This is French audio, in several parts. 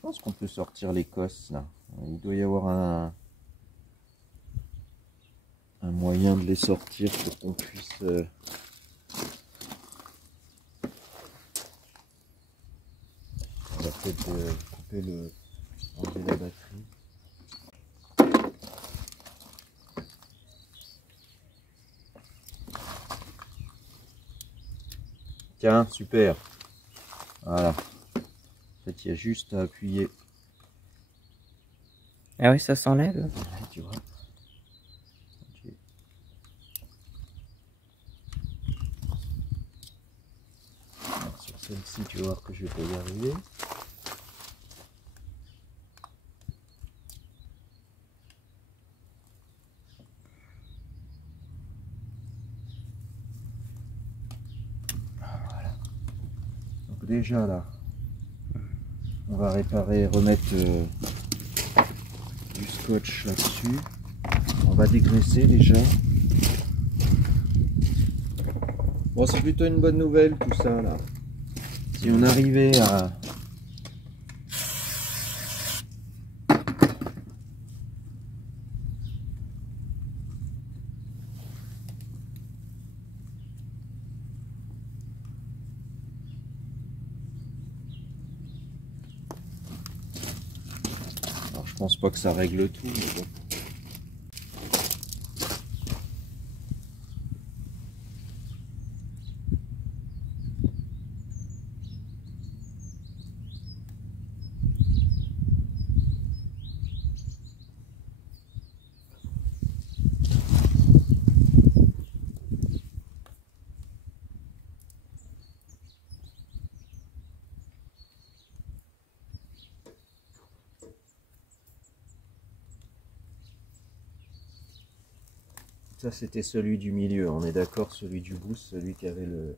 pense qu'on peut sortir l'Écosse là. Il doit y avoir un moyen de les sortir pour qu'on puisse... On va peut-être couper enlever la batterie. Tiens, super. Voilà. En fait, il y a juste à appuyer. Ah oui, ça s'enlève. Ouais, tu vois. Okay. Alors, sur celle-ci, tu vas voir que je vais pas y arriver. Voilà. Donc déjà là, on va réparer, remettre du scotch là-dessus. On va dégraisser déjà. Bon, c'est plutôt une bonne nouvelle tout ça là. Si on arrivait à... Alors je pense pas que ça règle tout, mais bon. Ça c'était celui du milieu, on est d'accord, celui du bout, celui qui avait le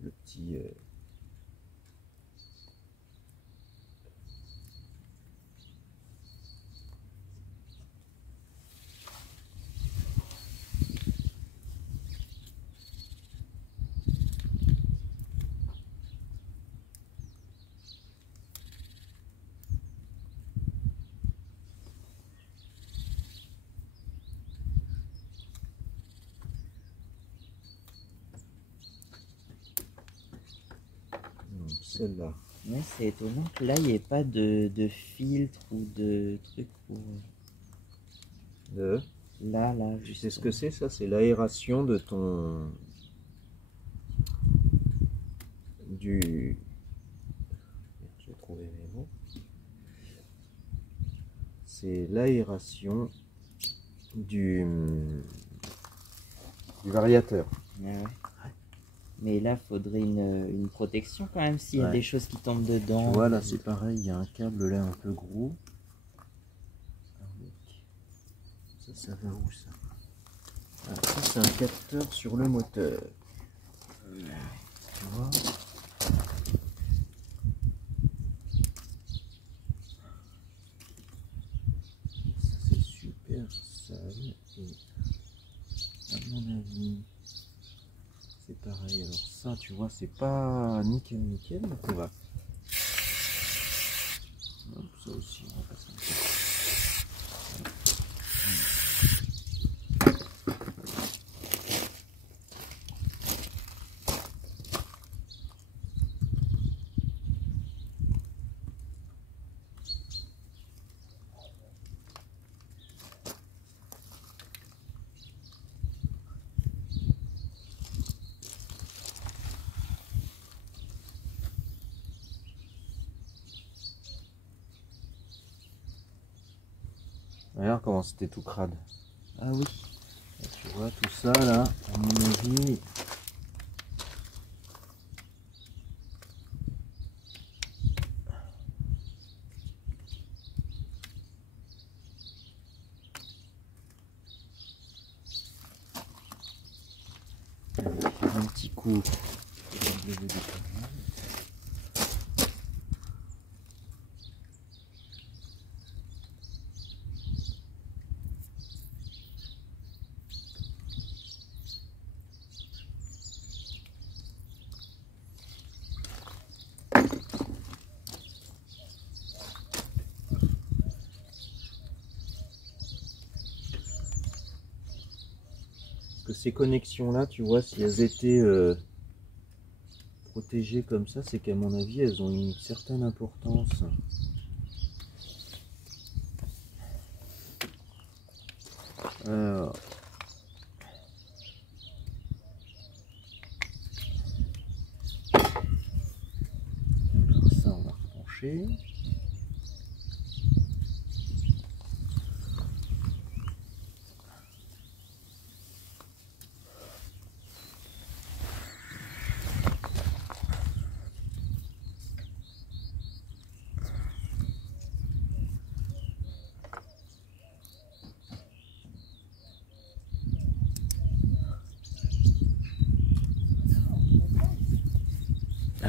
petit... Celle-là. Mais c'est étonnant que là, il n'y ait pas de filtre ou de truc pour... Là, Tu sais ce que c'est ça? C'est l'aération de ton... J'ai trouvé mes mots. C'est l'aération du variateur. Ah ouais. Mais là, faudrait une protection quand même s'il y a des choses qui tombent dedans. Tu vois, là, c'est pareil, il y a un câble là un peu gros. Ça va où ça? Ah, ça, c'est un capteur sur le moteur. Tu vois? Ça, c'est super sale. Et à mon avis, c'est pareil. Alors ça, tu vois, c'est pas nickel nickel. Donc on va... Hop, ça aussi, on va passer un peu. Regarde comment c'était tout crade. Ah oui. Là, tu vois tout ça là, à mon avis. Faire un petit coup. que ces connexions-là, tu vois, si elles étaient protégées comme ça, c'est qu'à mon avis, elles ont une certaine importance. Alors, ça, on va repencher.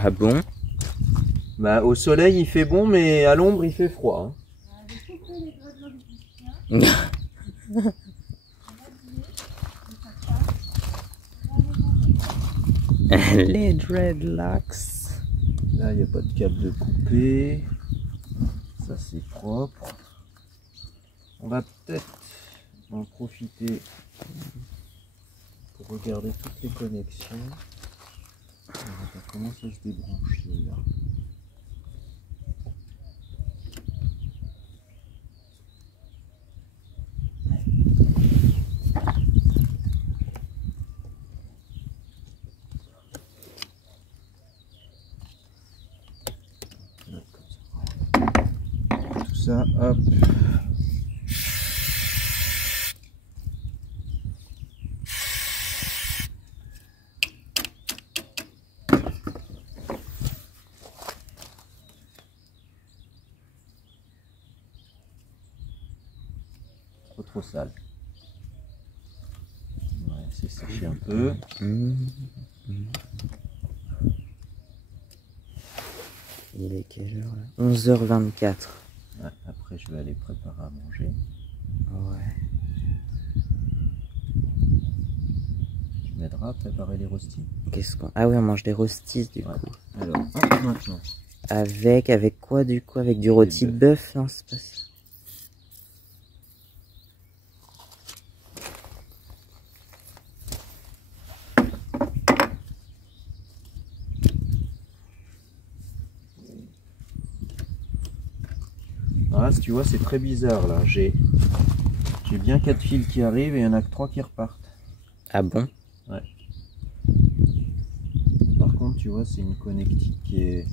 Ah bon? Bah, au soleil il fait bon, mais à l'ombre il fait froid. Hein. Les dreadlocks. Là il n'y a pas de câble de coupé. Ça c'est propre. On va peut-être en profiter pour regarder toutes les connexions. Comment ça se débranche là? Tout ça, hop. Trop sale. On va laisser sécher un peu. Il est quelle heure là? 11h24. Ouais, après je vais aller préparer à manger. Ouais. Tu m'aideras à préparer les rostis? Qu'est-ce qu'on... Ah oui, on mange des rostis du coup. Alors, hop, maintenant. Avec quoi du coup? Avec du rôti de bœuf? Non, c'est pas ça. Ah, si tu vois, c'est très bizarre là. J'ai bien 4 fils qui arrivent et il n'y en a que 3 qui repartent. Ah bon? Ouais. Par contre, tu vois, c'est une connectique qui est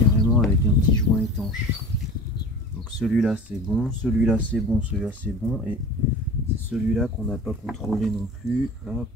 carrément avec un petit joint étanche. Donc celui-là c'est bon, celui-là c'est bon, celui-là c'est bon, et c'est celui-là qu'on n'a pas contrôlé non plus. Hop.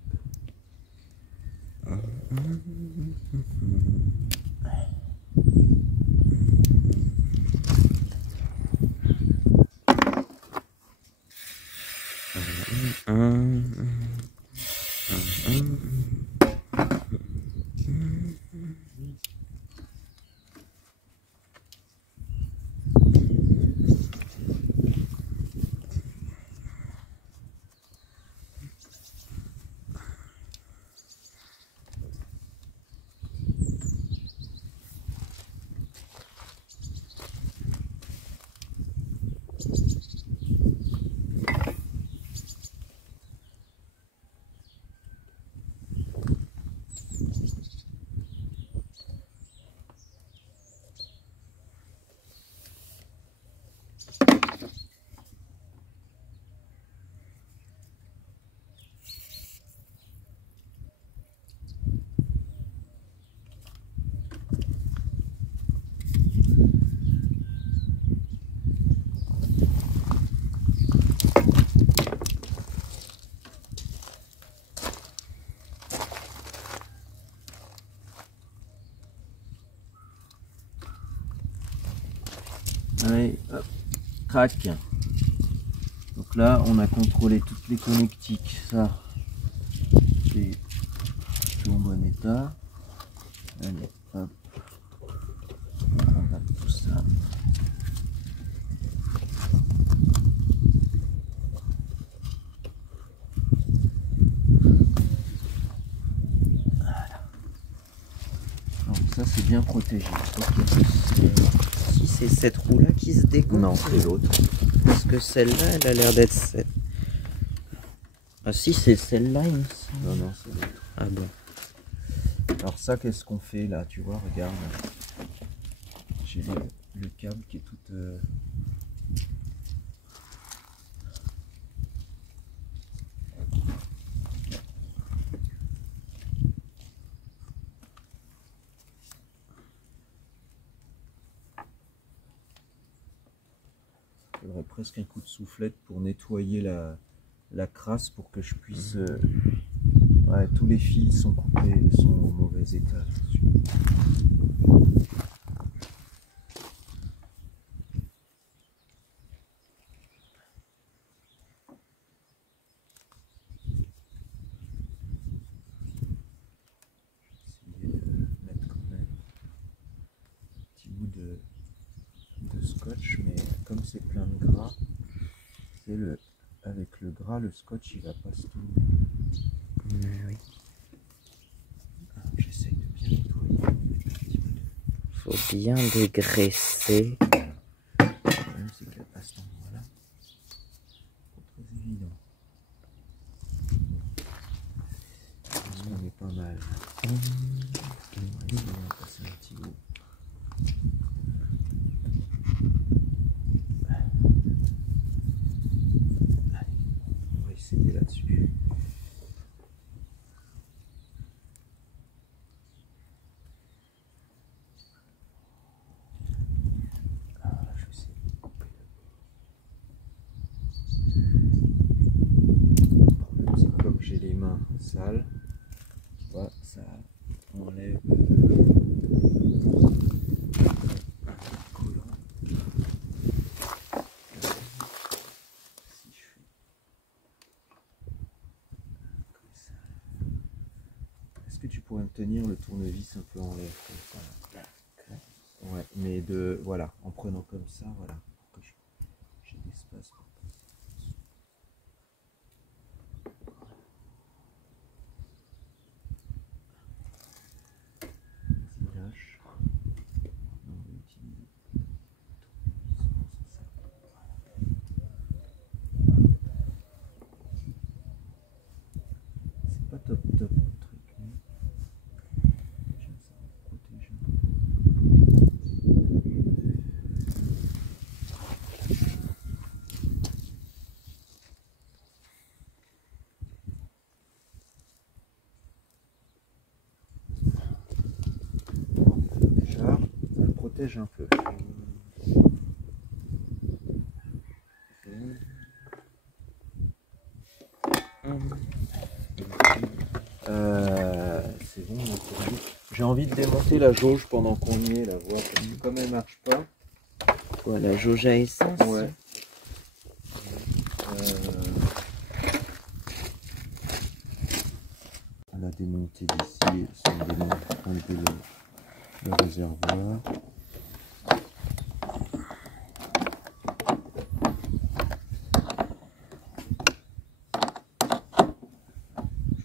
Allez, hop, crac. Donc là, on a contrôlé toutes les connectiques. Ça, c'est tout en bon état. Allez, hop, on va tout ça. Voilà. Donc ça, c'est bien protégé. Okay. Si c'est cette roue là qui se dégonfle. Non, c'est l'autre. Parce que celle-là, elle a l'air d'être Ah si, c'est celle-là, il me semble. Non, non, c'est l'autre. Ah bon. Alors ça, qu'est-ce qu'on fait là? Tu vois, regarde. J'ai le câble qui est tout... Il faudrait presque un coup de soufflette pour nettoyer la crasse pour que je puisse... Ouais, tous les fils sont coupés, sont en mauvais état. Essayer de mettre quand même un petit bout de scotch, mais comme c'est plein de gras, c'est avec le gras, le scotch il va pas se tourner. Oui. J'essaye de bien nettoyer. Faut bien dégraisser. Le problème c'est que à cet endroit-là, c'est pas très évident. On est pas mal. On va essayer d'en passer un petit bout. On va essayer là-dessus. Je vais essayer de couper d'abord. Le problème c'est que comme j'ai les mains sales, tu vois, ça enlève collant. Si je fais comme ça. Est-ce que tu pourrais me tenir le tournevis un peu en l'air comme ça? Ouais, mais voilà, en prenant comme ça, voilà, pour que j'ai l'espace pour passer. Vas-y, lâche. On va utiliser le tournevis, c'est ça. C'est pas top top le truc, mais j'aime ça, protège un peu. Déjà, ça le protège un peu. C'est bon, j'ai envie de démonter la jauge pendant qu'on y est, la voir, parce que comme elle marche pas. Quoi, la jauge à essence? Ouais. On l'a démonté d'ici, ça me démonte pour enlever le réservoir.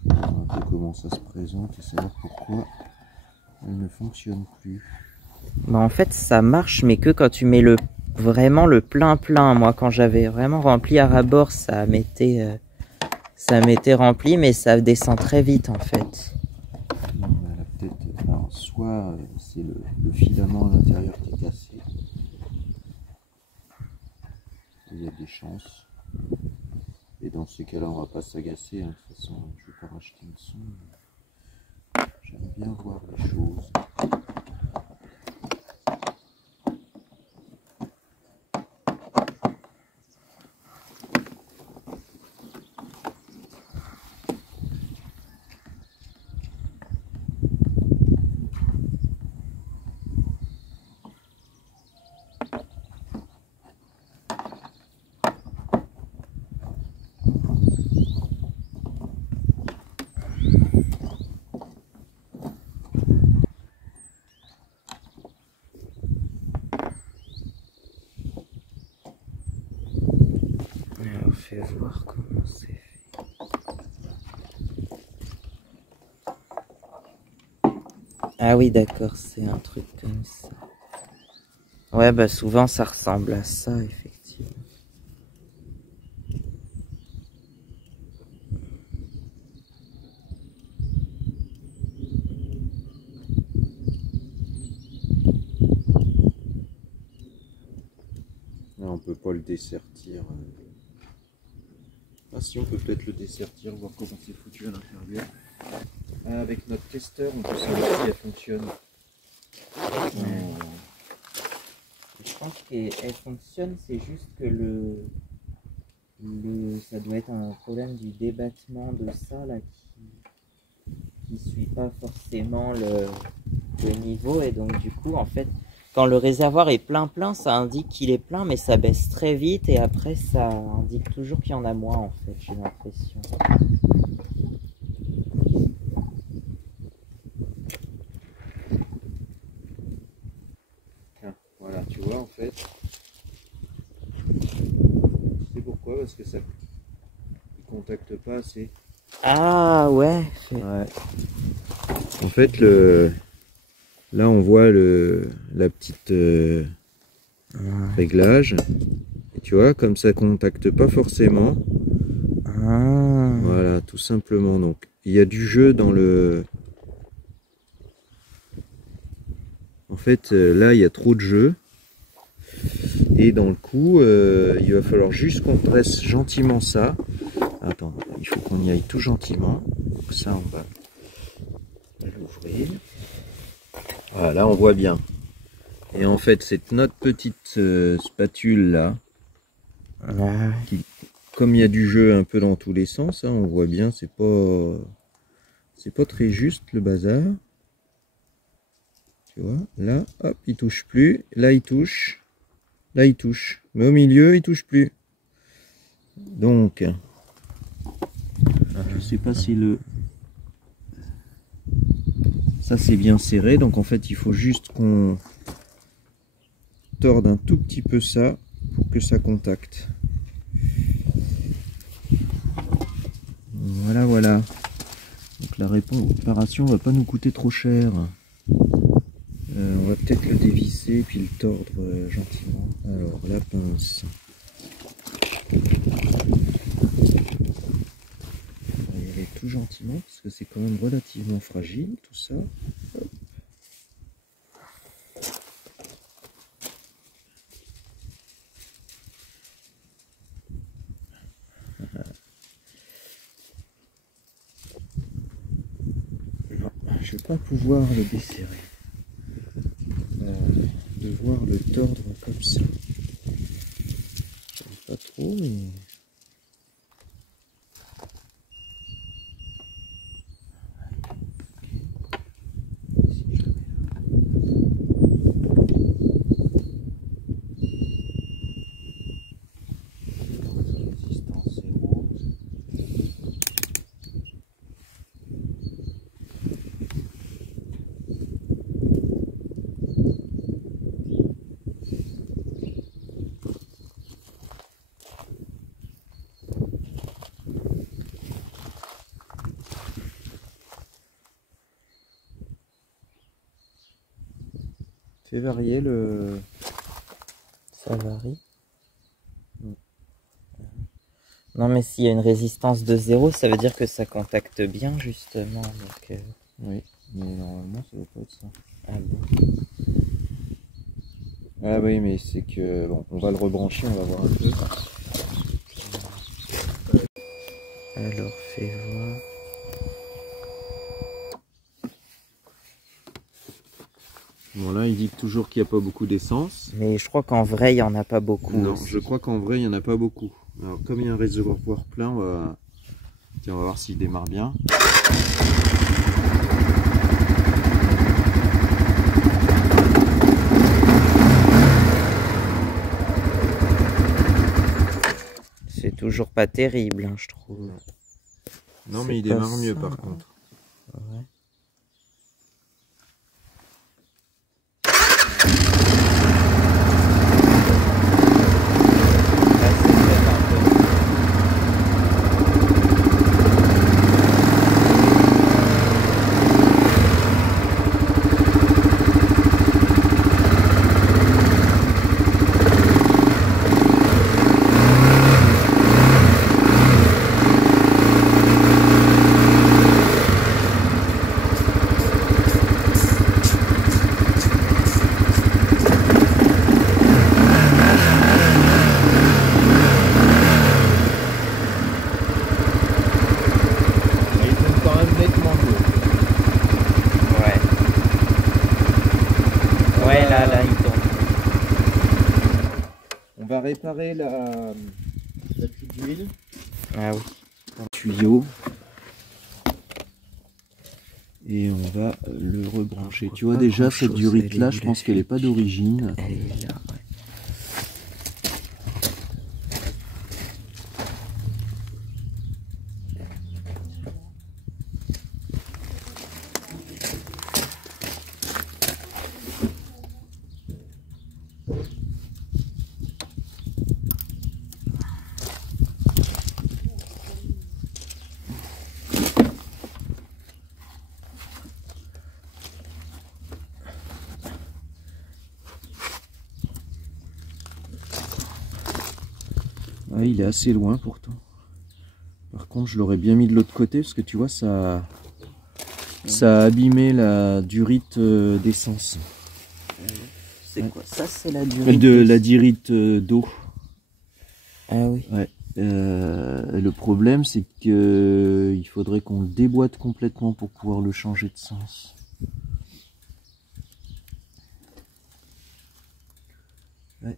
Je vais voir un peu comment ça se présente et savoir pourquoi elle ne fonctionne plus. Bah en fait ça marche mais que quand tu mets vraiment le plein. Moi quand j'avais vraiment rempli à ras-bord ça m'était rempli mais ça descend très vite en fait. Non, elle a peut-être, alors, soit c'est le filament à l'intérieur qui est cassé. Il y a des chances. Et dans ces cas-là, on va pas s'agacer. Hein. De toute façon, je vais pas racheter une sonde. J'aime bien voir les choses. Alors fais voir comment c'est fait. Ah oui d'accord, c'est un truc comme ça. Ouais bah souvent ça ressemble à ça effectivement. on peut pas le dessertir. Ah si, on peut peut-être le dessertir, voir comment c'est foutu à l'intérieur. Ah, avec notre testeur, on peut savoir si elle fonctionne. Je pense qu'elle fonctionne, c'est juste que ça doit être un problème du débattement de ça là qui suit pas forcément le niveau, et donc du coup en fait quand le réservoir est plein ça indique qu'il est plein, mais ça baisse très vite et après ça indique toujours qu'il y en a moins en fait, j'ai l'impression. Voilà, tu vois, en fait, c'est pourquoi, parce que ça ne contacte pas assez. Ah ouais. Ouais. En fait, là on voit la petite réglage. Et tu vois, comme ça contacte pas forcément. Voilà, tout simplement. Donc, il y a du jeu dans le... En fait, là, il y a trop de jeu. Et dans le coup, il va falloir juste qu'on dresse gentiment ça. Attends, il faut qu'on y aille tout gentiment. Donc ça, on va l'ouvrir. Voilà, là, on voit bien. Et en fait, c'est notre petite spatule là. Qui, comme il y a du jeu un peu dans tous les sens, hein, on voit bien, c'est pas très juste le bazar. Tu vois, là, hop, il touche plus. Là, il touche. Là, il touche. Mais au milieu, il touche plus. Donc, je sais pas si ça c'est bien serré. Donc en fait, il faut juste qu'on torde un tout petit peu ça pour que ça contacte. Voilà, voilà. Donc la réparation va pas nous coûter trop cher. On va peut-être le dévisser puis le tordre gentiment. Alors la pince. On va y aller tout gentiment parce que c'est quand même relativement fragile tout ça. Hop. Non, je vais pas pouvoir le desserrer. Devoir le tordre comme ça. J'aime pas trop, mais... Résistance 0. Fais varier le... Ça varie. Non mais s'il y a une résistance de 0, ça veut dire que ça contacte bien justement. Donc, Oui, mais normalement ça doit pas être ça. Ah bon. Ah oui, mais c'est que... Bon, on va le rebrancher, on va voir un peu. Alors fais voir. Bon là, il dit toujours qu'il n'y a pas beaucoup d'essence. Mais je crois qu'en vrai, il n'y en a pas beaucoup. Non, aussi. je crois qu'en vrai, il n'y en a pas beaucoup. Alors, comme il y a un réservoir plein, tiens, on va voir s'il démarre bien. C'est toujours pas terrible, hein, je trouve. Non, mais il démarre mieux par contre. Ouais. Ouais, là, il tourne. On va réparer la petite d'huile. Ah oui. Tuyau. Et on va le rebrancher. Tu vois déjà cette durite là, je pense qu'elle n'est pas d'origine. Elle est là, ouais. Ah, il est assez loin pourtant. Par contre, je l'aurais bien mis de l'autre côté parce que tu vois, ça a abîmé la durite d'essence. C'est quoi ça? C'est la durite La durite d'eau. Ah oui. Ouais. Le problème, c'est que il faudrait qu'on le déboîte complètement pour pouvoir le changer de sens. Ouais.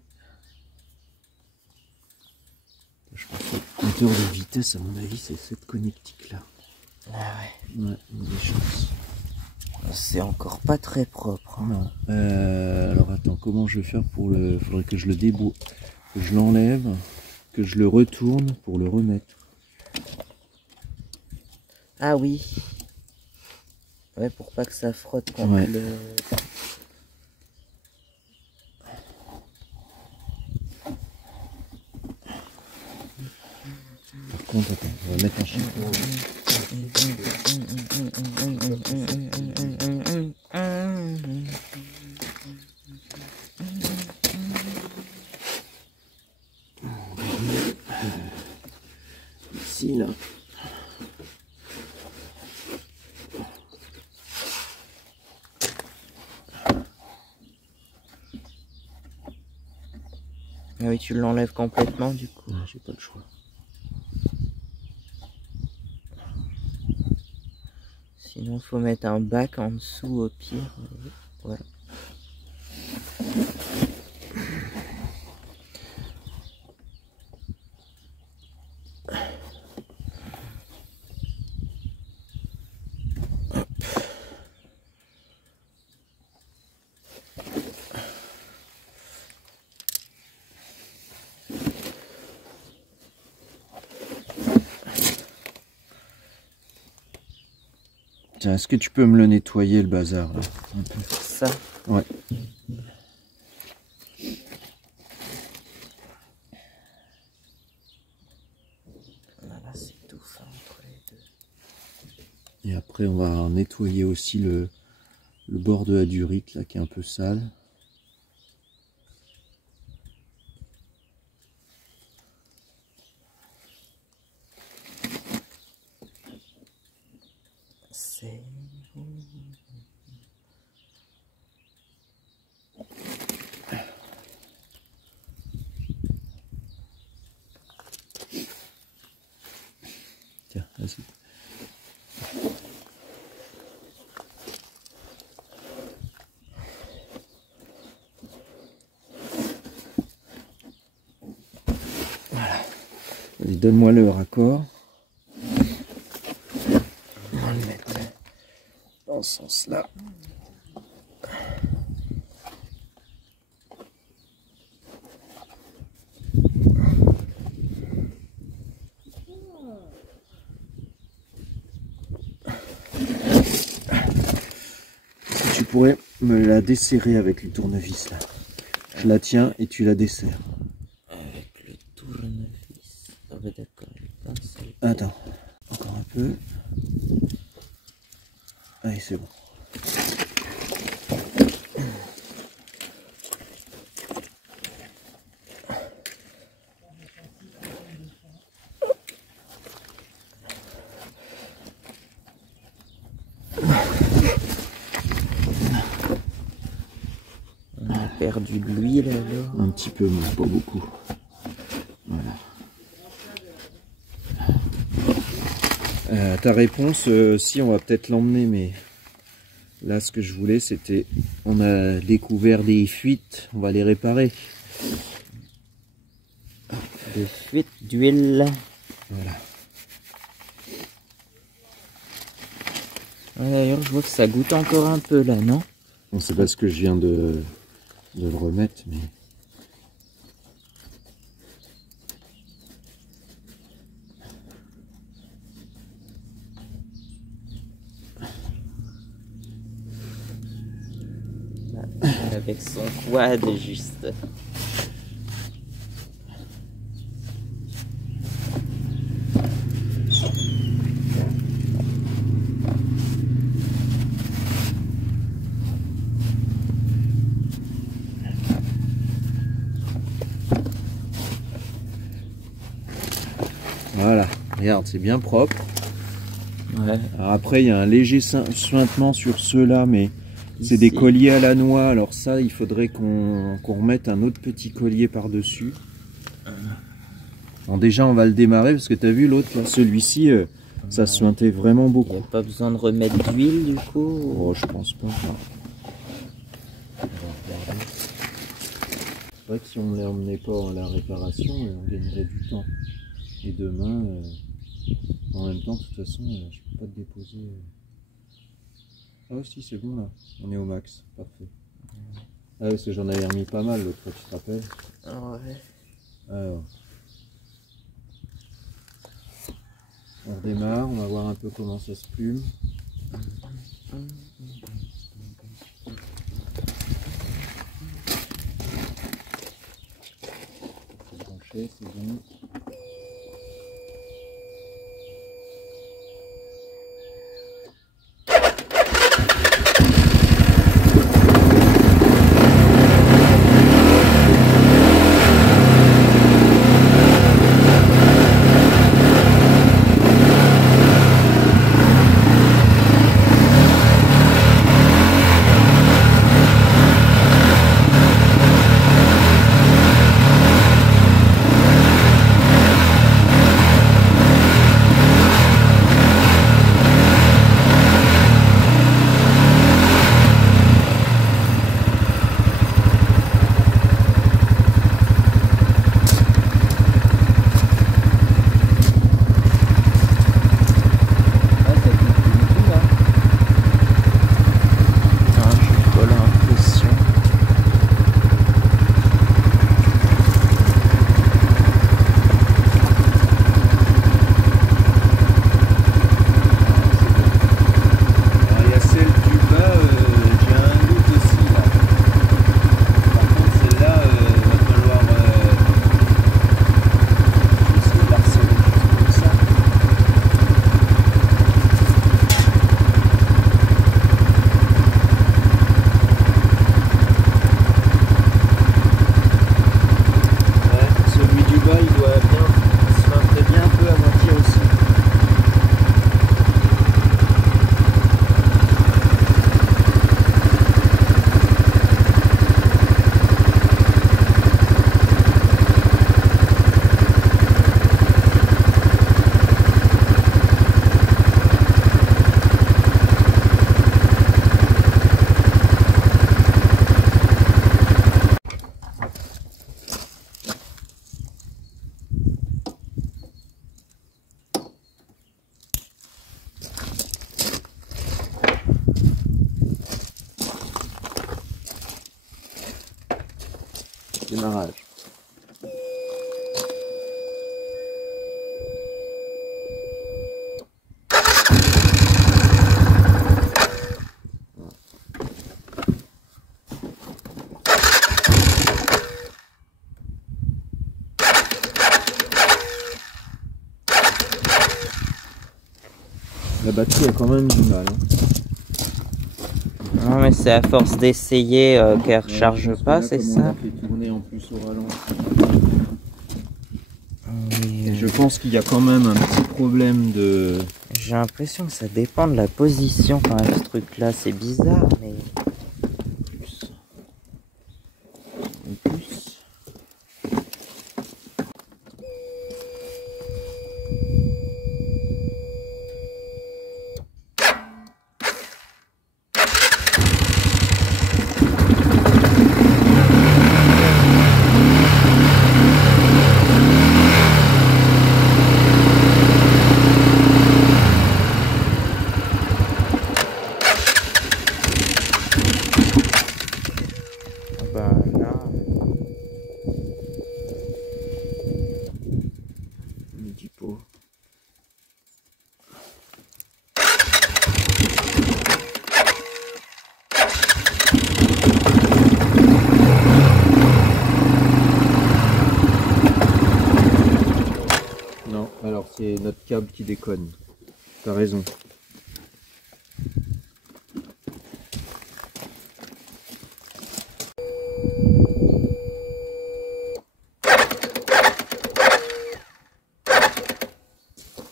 Je pense que le compteur de vitesse, à mon avis, c'est cette connectique là. Ah ouais. Ouais, il y a des chances. C'est encore pas très propre. Hein. Non. Alors attends, comment je vais faire pour le... Faudrait que je le déboîte, que je l'enlève, que je le retourne pour le remettre. Ah oui. Ouais, pour pas que ça frotte contre Ouais. le... Par contre, attends, on va mettre un chiffon. Ici, là. Ah oui, tu l'enlèves complètement du coup. Ouais, j'ai pas le choix. Sinon, faut mettre un bac en dessous au pire. Ouais. Tiens, est-ce que tu peux me le nettoyer, le bazar, là? Ça. Ouais. Là, c'est tout fin entre les deux. Et après, on va nettoyer aussi le bord de la durite, là, qui est un peu sale. C'est... Tiens, vas-y. Voilà. Vas-y, donne-moi le raccord. On va le mettre dans ce sens-là. Tu pourrais me la desserrer avec le tournevis là. Je la tiens et tu la desserres. Avec le tournevis. Ah bah d'accord. Attends, encore un peu. Allez, c'est bon. On a perdu de l'huile alors. Un petit peu, mais pas beaucoup. Voilà. Ta réponse, si on va peut-être l'emmener, mais Là, ce que je voulais, c'était, on a découvert des fuites, on va les réparer. Des fuites d'huile. Voilà. Ouais, d'ailleurs, je vois que ça goûte encore un peu là, non? Bon, c'est parce que je viens de le remettre, mais... Avec son quad juste. Voilà, regarde, c'est bien propre. Ouais. Alors après, il y a un léger suintement sur ceux-là, mais c'est des Ici. colliers à la noix. Alors ça, il faudrait qu'on remette un autre petit collier par-dessus. Bon, déjà, on va le démarrer, parce que tu as vu l'autre, là, celui-ci, ça suintait vraiment Il n'y beaucoup. a pas besoin de remettre d'huile du coup? Oh, je pense pas. On va regarder. C'est vrai que si on ne les emmenait pas à la réparation, on gagnerait du temps. Et demain, en même temps, de toute façon, je peux pas te déposer. Ah si, c'est bon là. On est au max. Parfait. Ah oui, parce que j'en avais remis pas mal l'autre fois, tu te rappelles? Ouais. Alors. On redémarre, on va voir un peu comment ça se plume. Brancher, c'est bon. Démarrage. La batterie a quand même du mal. Hein. Non mais c'est à force d'essayer qu'elle recharge pas, c'est ça? On a fait tourner en plus au ralenti. Oui, Et je pense qu'il y a quand même un petit problème de... j'ai l'impression que ça dépend de la position quand même ce truc là, c'est bizarre mais... En plus. câble qui déconne. T'as raison.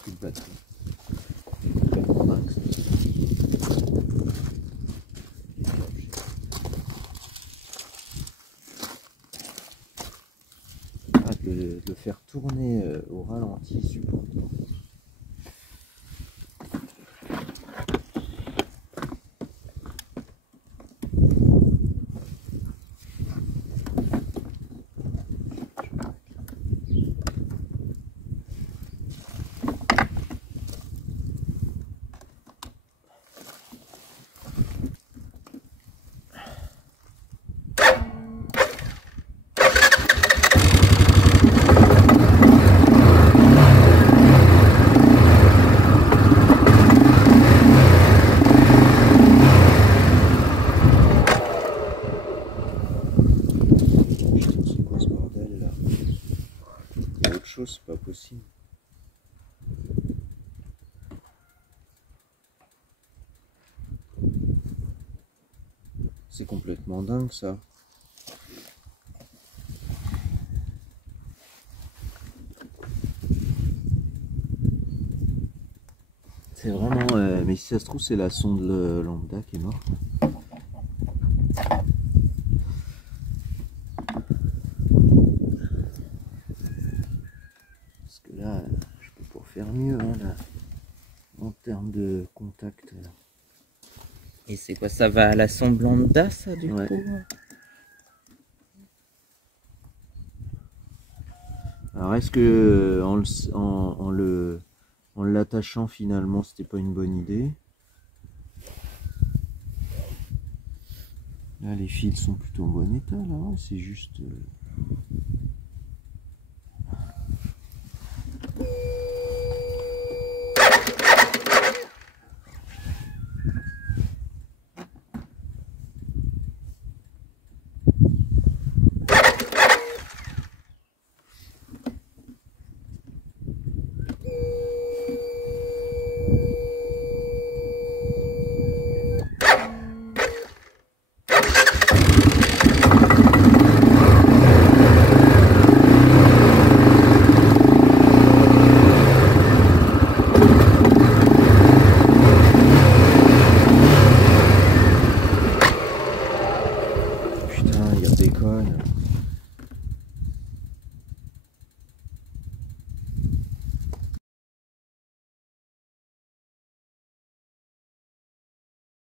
Plus de batterie. Complètement dingue, ça. Ah, de le faire tourner au ralenti, supporte. C'est pas possible. C'est complètement dingue ça. C'est vraiment... mais si ça se trouve c'est la sonde lambda qui est morte. Là, je peux pas faire mieux hein, là, en termes de contact. Là. Et c'est quoi, ça va à la sonde lambda, ça, du coup? Alors, est-ce que en l'attachant finalement, c'était pas une bonne idée? Là, les fils sont plutôt en bon état, là, hein, c'est juste... Putain, il déconne.